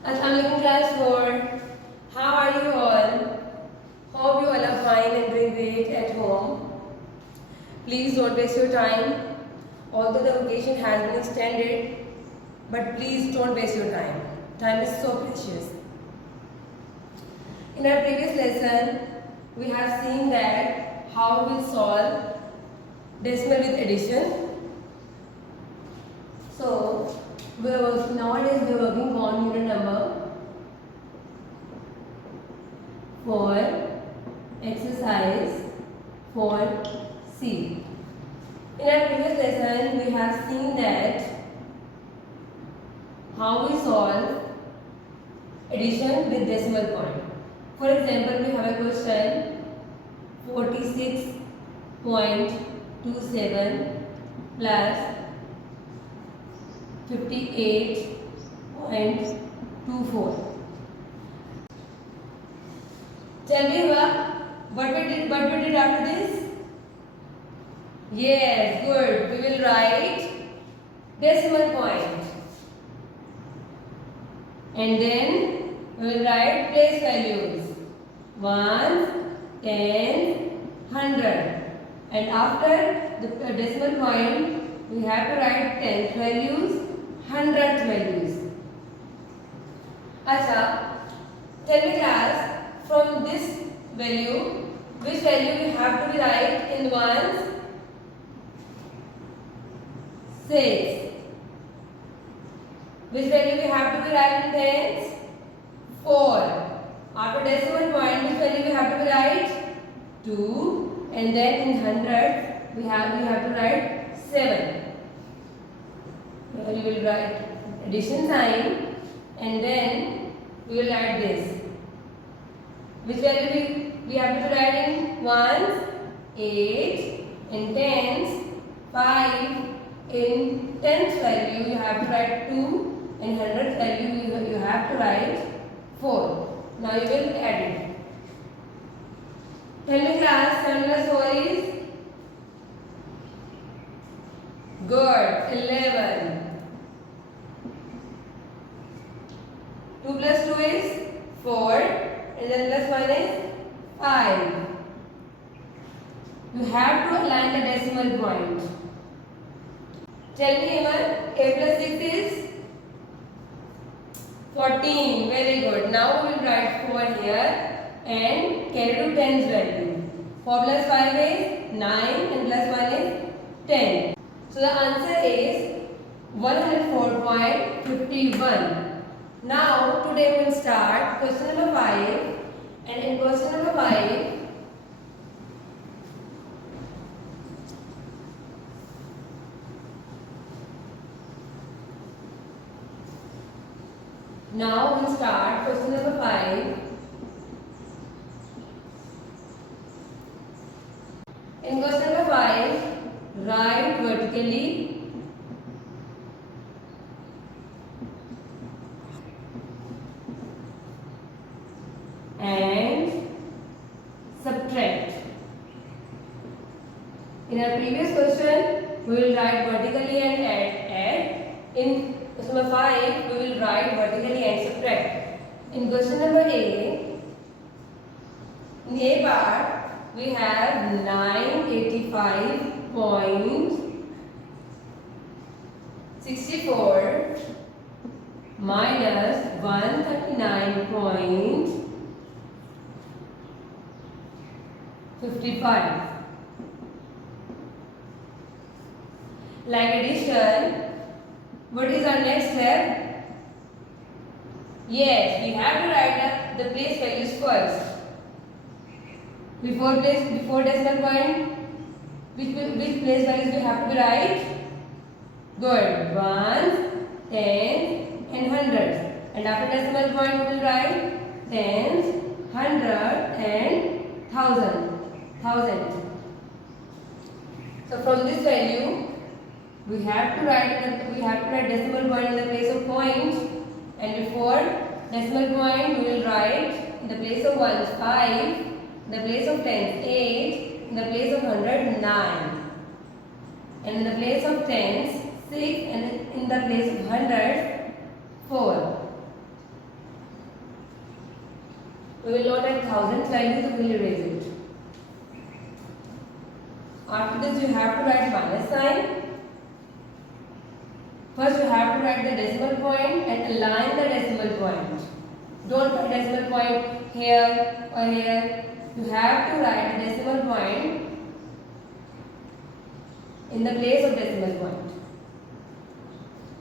Assalamualaikum class 4. How are you all? Hope you all are fine and doing great at home. Please don't waste your time. Although the vacation has been extended, but please don't waste your time. Time is so precious. In our previous lesson, we have seen that how we solve decimal with addition. So, nowadays we are working on unit number 4, exercise 4C. In our previous lesson, we have seen that how we solve addition with decimal point. For example, we have a question 46.27 plus 58.24. Tell me what we did after this? Yes, good. We will write decimal point. And then we will write place values. 1, 10, 100. And after the decimal point, we have to write 10th values, 100th values. Acha, tell me class, from this value, which value we have to be write in ones? 6. Which value we have to be write in tens? 4. After decimal point, which value we have to be write? 2. And then in hundreds, we have to write 7. Here you will write addition sign, and then we will write this. Which value we have to write in ones? 8. In tens, 5. In tenth value you have to write 2. In hundredth value you have to write 4. Now you will add it. Tell me class, 7 plus 4 is? Good, 11. 2 plus 2 is 4. And then plus 1 is 5. You have to align the decimal point. Tell me Eman, 8 plus 6 is 14. Very good. Now we will write 4 here and carry to 10's value. 4 plus 5 is 9 and plus 1 is 10. So the answer is 104.51. Now today we will start question number 5, and in question number 5, now we will start question number 5. In question number 5, write vertically and subtract. In our previous question, we will write vertically and add. In question number 5, we will write vertically and subtract. In question number A, in A part, we have 985.64 minus 139.55. Like addition, what is our next step? Yes, we have to write the place values first. Before decimal point, which place values we have to write? Good. 1, 10, and 100. And after decimal point, we will write tens, 100, and 1000. So from this value, we have to write decimal point in the place of point, and before decimal point we will write in the place of ones 5, in the place of tens 8, in the place of 100 9, and in the place of tens 6, and in the place of hundreds 4. We will not write thousandth value, so we will erase it. After this, you have to write minus sign. First, you have to write the decimal point and align the decimal point. Don't write decimal point here or here. You have to write the decimal point in the place of decimal point.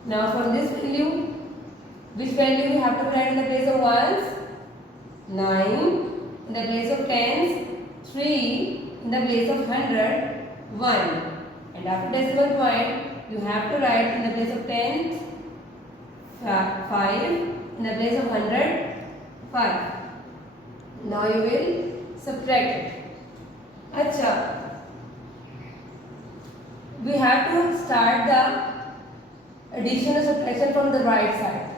Now, for this value, which value we have to write in the place of ones? 9. In the place of tens, 3. In the place of 100, 1. And after decimal point, you have to write in the place of tens, 5. In the place of 100, 5. Now you will subtract it. Acha. We have to start the addition or subtraction from the right side.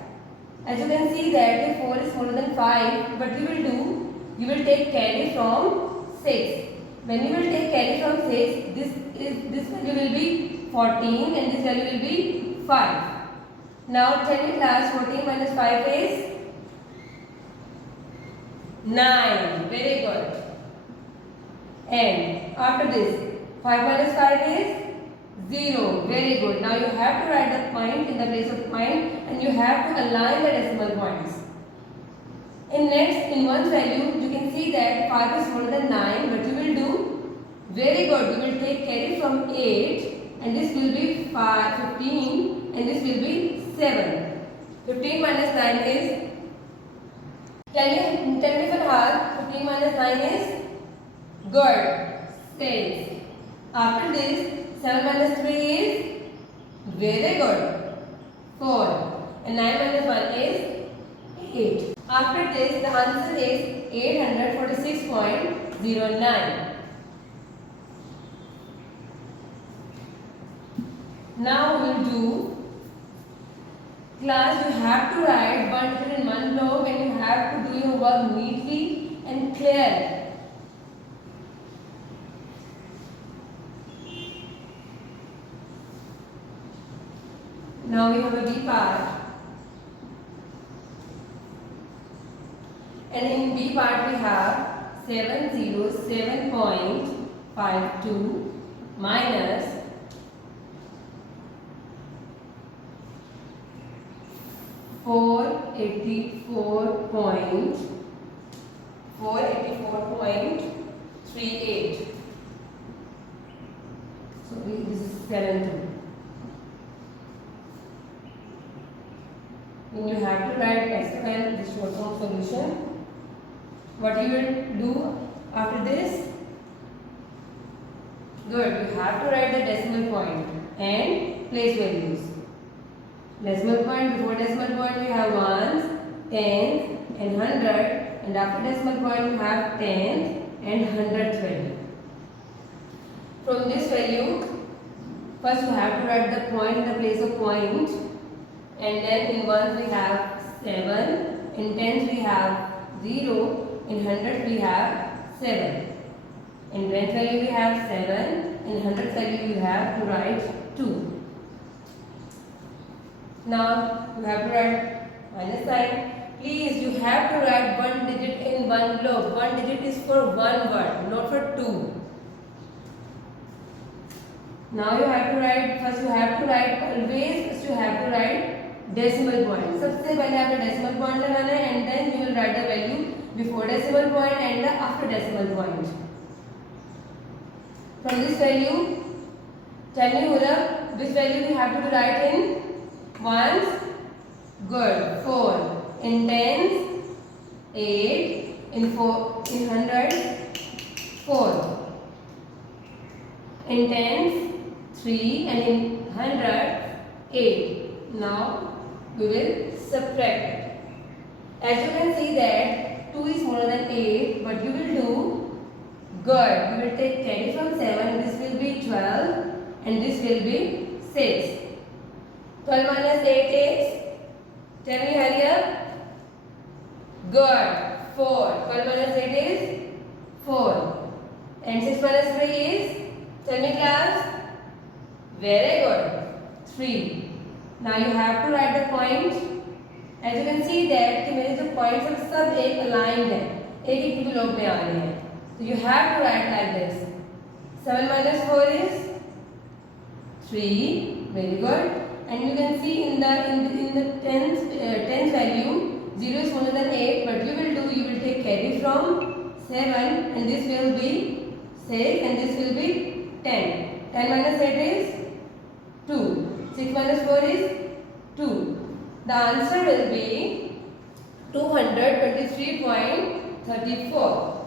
As you can see that if 4 is smaller than 5, what you will do? You will take carry from 6. When you will take carry from 6, this value will be 14 and this value will be 5. Now tell me class, 14 minus 5 is 9. Very good. And after this, 5 minus 5 is 0. Very good. Now you have to write the point in the place of point and you have to align the decimal points. In one's value, you can see that 5 is smaller than 9. What you will do? Very good. You will take carry from 8 and this will be 15 and this will be 7. 15 minus 9 is, tell me Farhad, 15 minus 9 is good. 6. After this, 7 minus 3 is very good. 4. And 9 minus 1 is 8. After this, the answer is 846.09. Now we will do, class, you have to write one digit in one block and you have to do your work neatly and clear. Now we have a B part. And in B part we have 707.52 minus 484.38. So this is 7. Then you have to write SQL, the short form solution. What you will do after this? Good. You have to write the decimal point and place values. Decimal point, before decimal point we have ones, tens and 100, and after decimal point you have tens and 100th value. From this value, first you have to write the point in the place of point, and then in ones we have 7, in tens we have 0, in 100 we have 7. In tenth value we have 7, in 100th value we have to write 2. Now you have to write minus sign. Please, you have to write one digit in one block. One digit is for one word, not for two. Now you have to write, first you have to write always, first you have to write decimal point. सबसे पहले आपने decimal point लगाना है and then you will write the value before decimal point and the after decimal point. From this value, tell me Hura, which value we have to write in ones? Good. 4. In tens, 8. In 100, 4. In tens, 3. And in 100, 8. Now we will subtract it. As you can see that 2 is more than 8. What you will do? Good. You will take carry from 7. This will be 12. And this will be 6. 12 minus 8 is? Tell me, hurry up. Good. 4. 12 minus 8 is? 4. And 6 minus 3 is? Tell me class. Very good. 3. Now you have to write the point. As you can see that कि मेरे जो points हैं सब एक aligned है. एक एक के लोग में आ रहे हैं. So you have to write like this. 7 minus 4 is 3. Very good. And you can see in the tens value 0 is smaller than 8. But you will take carry from 7 and this will be 6 and this will be 10. 10 minus 8 is 2. 6 minus 4 is 2. The answer will be 223.34.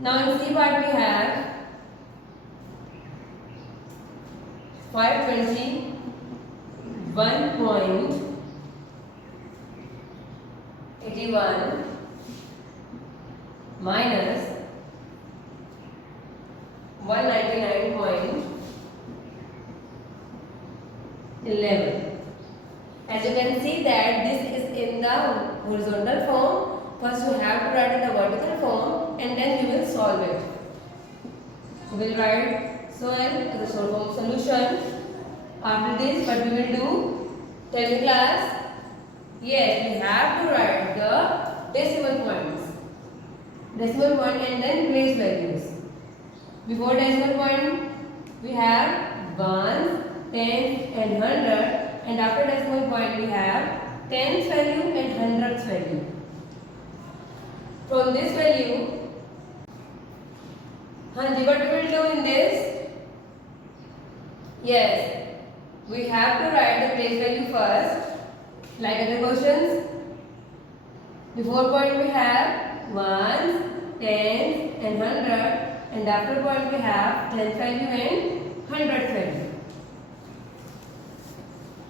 Now in C part we have 521.81 minus 199.11. As you can see that this is in the horizontal form. First you have to write in the vertical form and then you will solve it. So we will write the form solution. After this what we will do? Tell the class. Yes, we have to write the decimal points. Decimal point and then place values. Before decimal point we have 1, 10 and 100. And after decimal point we have tens value and hundredths value. From this value, what we will do in this? Yes, we have to write the place value first. Like other questions, before point we have 1, 10 and 100, and after point we have tens value and hundredths value.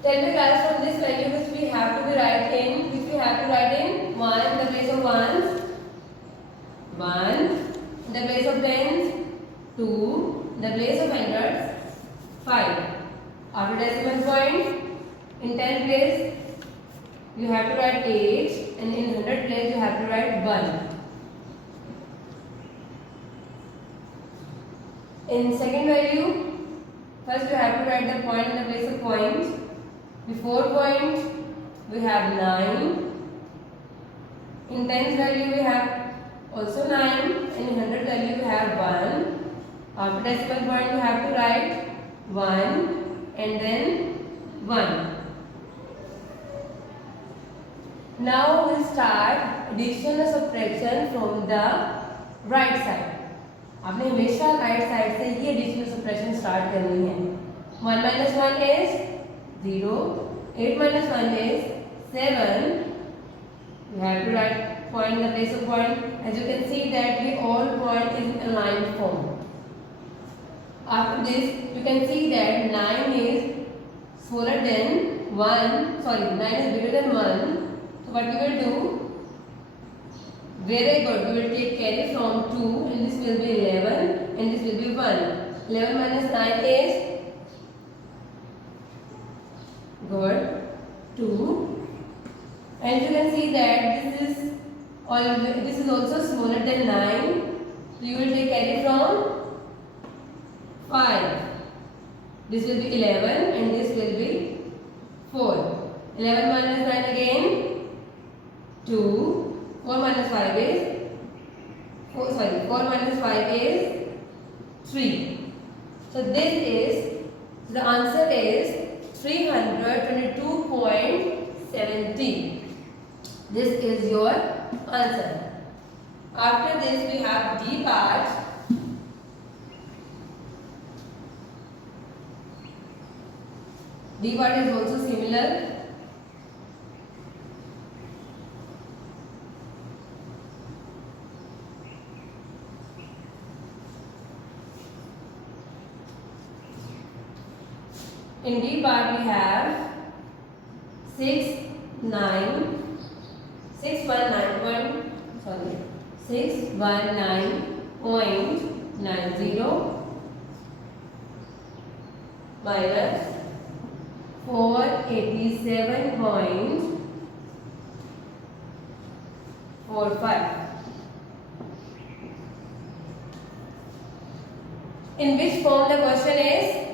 Tell me class from this value which we have to write in 1 in the place of ones, 1 in the place of tens, 2 in the place of hundreds, 5. After decimal point, in 10 place you have to write 8 and in 100 place you have to write 1. In second value, first you have to write the point in the place of point. Before point we have 9. In tens value we have also 9 and in 100 value we have 1. After decimal point you have to write 1 and then 1. Now we start addition or subtraction from the right side. आपने हमेशा right side से ही addition और subtraction start करनी है. 1 minus 1 is 0. 8 minus 1 is 7. You have to write point in the place of point. As you can see that we all point is in aligned form. After this, you can see that 9 is smaller than 1. 9 is bigger than 1. So what we will do? Very good. We will take carry from 2 and this will be 11 and this will be 1. 11 minus 9 is good 2. And you can see that this is also smaller than 9. So you will take carry from 5. This will be 11 and this will be 4. 11 minus 9 again 2. 4 minus 5 is 4 minus 5 is 3. So the answer is 322.70. This is your answer. After this we have D part. D part is also similar. In D part we have 619.90 minus 487.45. In which form the question is?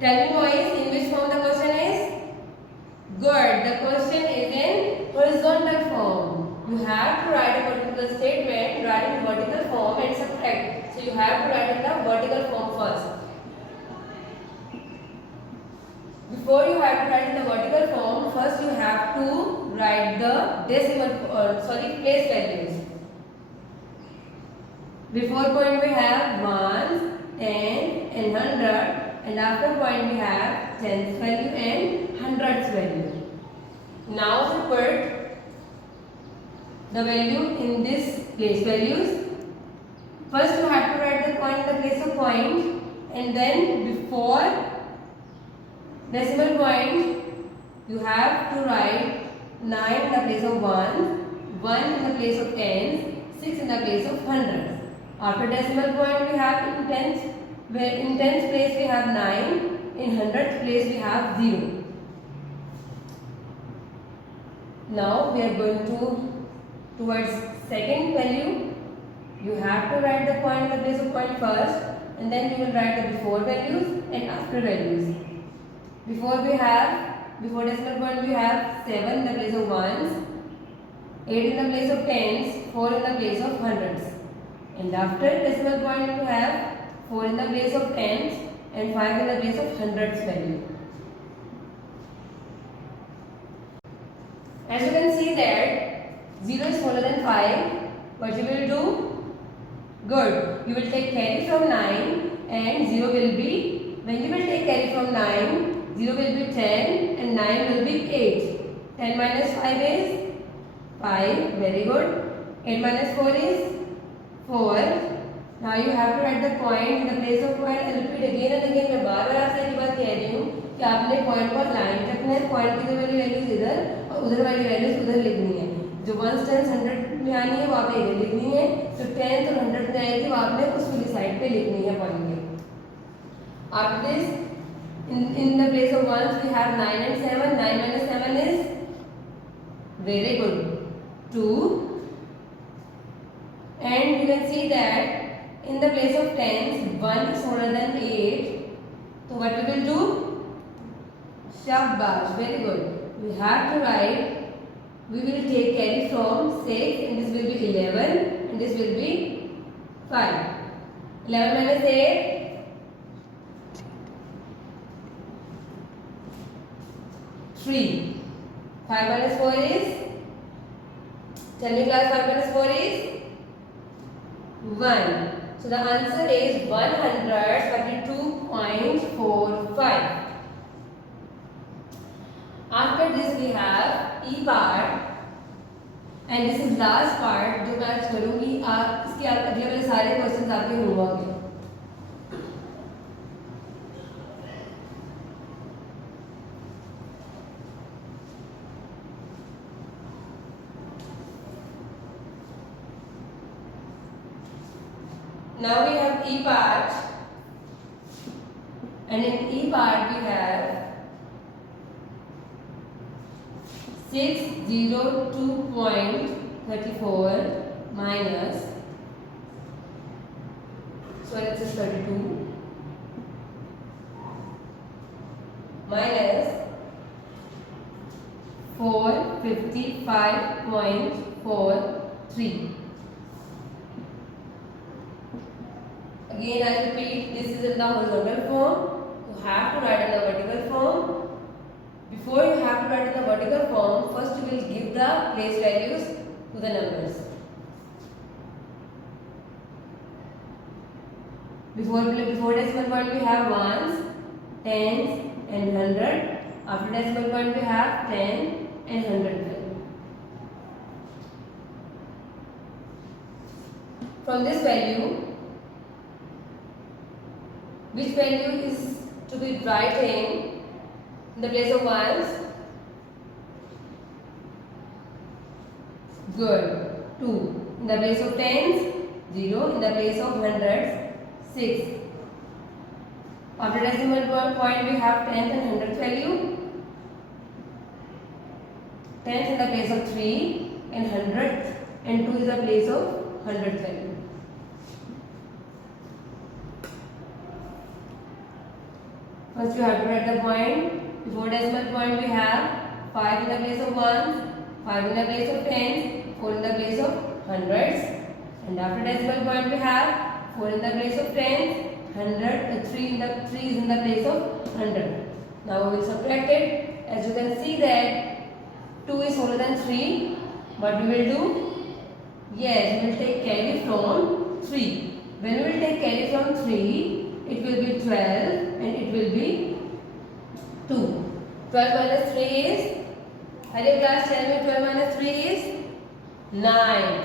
Tell me boys, in which form the question is? Good. The question is have to write a particular statement, write in vertical form and subtract. So you have to write in the vertical form first. Before you have to write in the vertical form, first you have to write the place values. Before point we have 1, 10 and 100, and after point we have tens value and hundreds value. Now we put the value in this place values. First you have to write the point in the place of point, and then before decimal point you have to write 9 in the place of 1 in the place of tens, 6 in the place of hundreds. After decimal point we have in tens place we have 9, in hundredth place we have 0. Now we are going towards second value. You have to write the point in the place of point first, and then you will write the before values and after values. Before decimal point we have 7 in the place of ones, 8 in the place of tens, 4 in the place of hundreds. And after decimal point we have 4 in the place of tens and 5 in the place of hundreds value. As you can see that 0 is smaller than 5, what you will do? Good. You will take carry from 9 and 0 will be, when you will take carry from 9, 0 will be 10 and 9 will be 8. 10 minus 5 is 5. Very good. 8 minus 4 is 4. Now you have to write the point in the place of point. I repeat again and again. मैं बार-बार आपसे एक बात कह रही हूँ कि आपने point को लाइन रखना है, point की वाली वैल्यूज इधर और उधर वाली वैल्यूज उधर लिखनी है. जो 1 10 100 में आनी है वो आपने इधर लिखनी है, जो 10 और 100 में आएगी वो आपने उस वाली साइड पे लिखनी है point में. After this, in the place of ones we have 9 and 7. 9 minus 7 is very good 2. And you can see that in the place of tens 1 is smaller than 8. So what we will do? Shabash, very good. We have to write, we will take carry from 6 and this will be 11 and this will be 5. 11 minus 8, 3. 5 minus 4 is, tell me class, 5 minus 4 is 1. So the answer is 132.45. After this we have E part, and this is last part जो मैं आज करूँगी. आप इसके अगले वाले सारे questions आपके होमवर्क हैं. Now we have E part, and in E part we have 602.34 minus, so let's just 32 minus 455.43. Again I repeat, this is in the horizontal form. You have to write in the vertical form. Before you have to write in the vertical form, first you will give the place values to the numbers. Before decimal point we have ones, tens and 100. After decimal point we have 10 and 100. From this value, which value is to be writing in the place of ones? Good. 2. In the place of tens, 0. In the place of hundreds, 6. After decimal point we have tens and hundreds value. Tens in the place of 3 and hundreds, and 2 is the place of hundreds value. First you have to write the point. Before decimal point we have 5 in the place of ones, 5 in the place of tens, 4 in the place of hundreds, and after decimal point we have 4 in the place of tens, 100, 3 is in the place of 100. Now we will subtract it. As you can see that 2 is smaller than 3. What we will do? Yes, we will take carry from 3. When we will take carry from 3, it will be 12 and it will be 2. 12 minus 3 is, hello class, tell me 12 minus 3 is 9.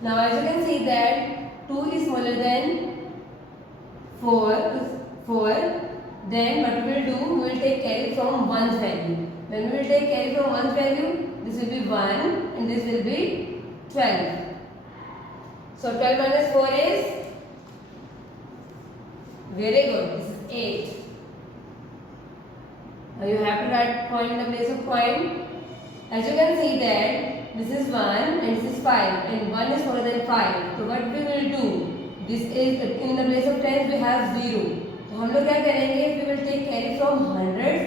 Now as you can see that 2 is smaller than 4, then what we will do, we will take carry from 1's value. When we will take carry from 1's value, this will be 1 and this will be 12. So 12 minus 4 is, very good, this is 8. Now you have to write point in the place of point. As you can see that this is 1 and this is 5 and 1 is smaller than 5. So what we will do? This is in the place of tens we have 0. तो हम लोग क्या करेंगे? We will take carry from hundreds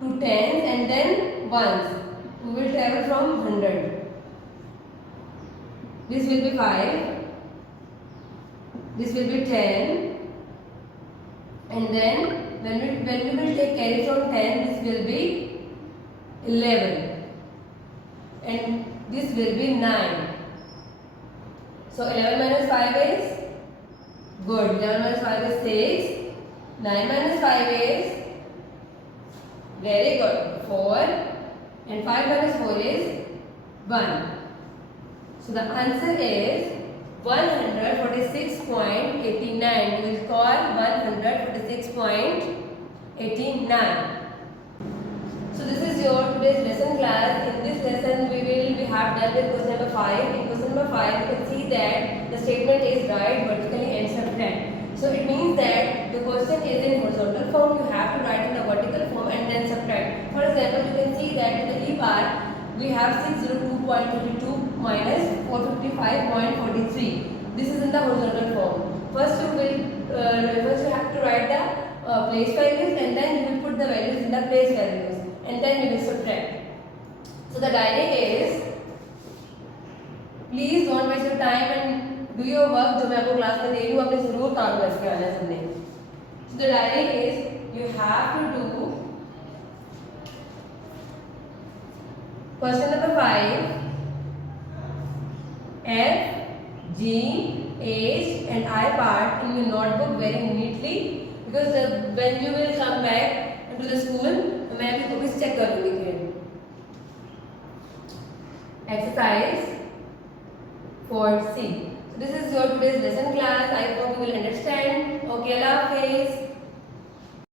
to tens and then ones. We will travel from 100. This will be 5. This will be 10. And then when we will take carry from 10, this will be 11. And this will be 9. So 11 minus 5 is good. 11 minus 5 is 6. 9 minus 5 is very good 4. And 5 minus 4 is 1. So the answer is 146.89. We will call 146.89. So this is your today's lesson class. In this lesson we have done with question number 5. In question number 5 you can see that the statement is write vertically and subtract. So it means that the question is in horizontal form, you have to write in the vertical form and then subtract. For example, you can see that in the E part we have 602.32 minus 455.43. This is in the horizontal form. First you have to write the place values and then you will put the values in the place values and then you will subtract. So the diary is, please don't waste your time and do your work. जो मैं आपको class में दे रही हूँ आपने जरूर काम करके आना है सबने. So the diary is, you have to do question number 5, F, G, H and I part in your notebook very neatly, because when you will come back to the school, मैं आपकी कॉपीज चेक करूँगी फिर. Exercise 4C. So this is your today's lesson class. I hope you will understand. Okay, Allah Hafiz.